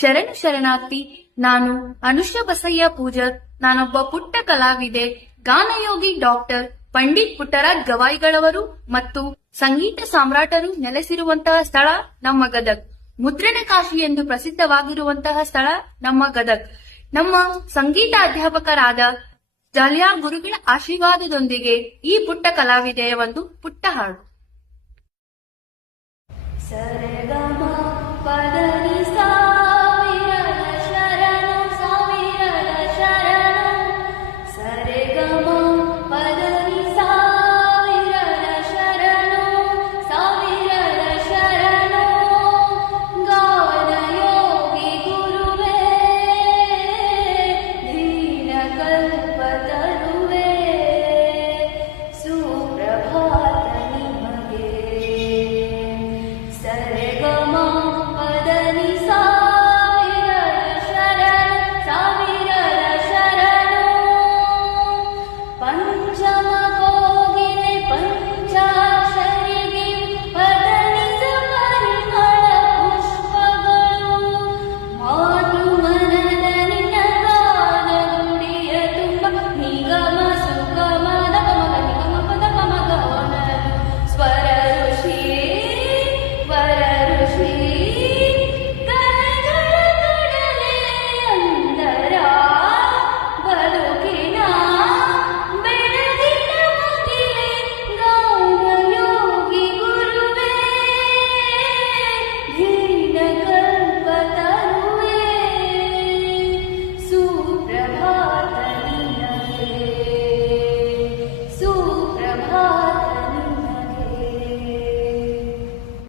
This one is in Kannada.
ಶರಣು ಶರಣಾರ್ಥಿ. ನಾನು ಅನುಷಾ ಬಸಯ್ಯ ಪೂಜಾರ್. ನಾನೊಬ್ಬ ಪುಟ್ಟ ಕಲಾವಿದೆ. ಗಾನಯೋಗಿ ಡಾಕ್ಟರ್ ಪಂಡಿತ್ ಪುಟ್ಟರಾಜ್ ಗವಾಯಿಗಳವರು ಮತ್ತು ಸಂಗೀತ ಸಾಮ್ರಾಟರು ನೆಲೆಸಿರುವಂತಹ ಸ್ಥಳ ನಮ್ಮ ಗದಗ್. ಮುದ್ರಣ ಕಾಶಿ ಎಂದು ಪ್ರಸಿದ್ಧವಾಗಿರುವಂತಹ ಸ್ಥಳ ನಮ್ಮ ಗದಗ್. ನಮ್ಮ ಸಂಗೀತ ಅಧ್ಯಾಪಕರಾದ ಜಾಲಿಯಾ ಗುರುಗಳ ಆಶೀರ್ವಾದದೊಂದಿಗೆ ಈ ಪುಟ್ಟ ಕಲಾವಿದೆಯ ಒಂದು ಪುಟ್ಟ ಹಾಡು.